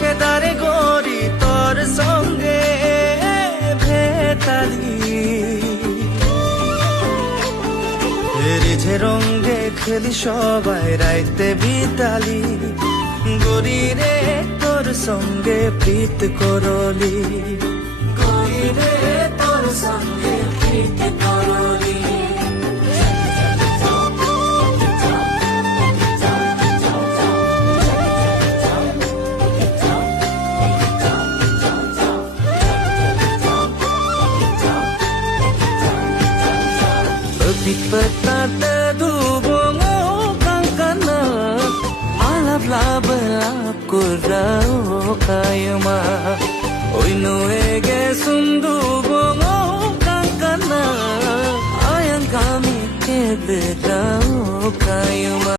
কেদারে গরি তোর সঙ্গে ভেতালি রিঝে রঙ্গে খেলি সবাই রাইতে বিতালি গরি রে তোর সঙ্গে প্রীত করলি গরি রে তোর সঙ্গে প্রীত করলি Pipeta tadubongo kangkana alap labelap kurao kayama Oy no ege sundu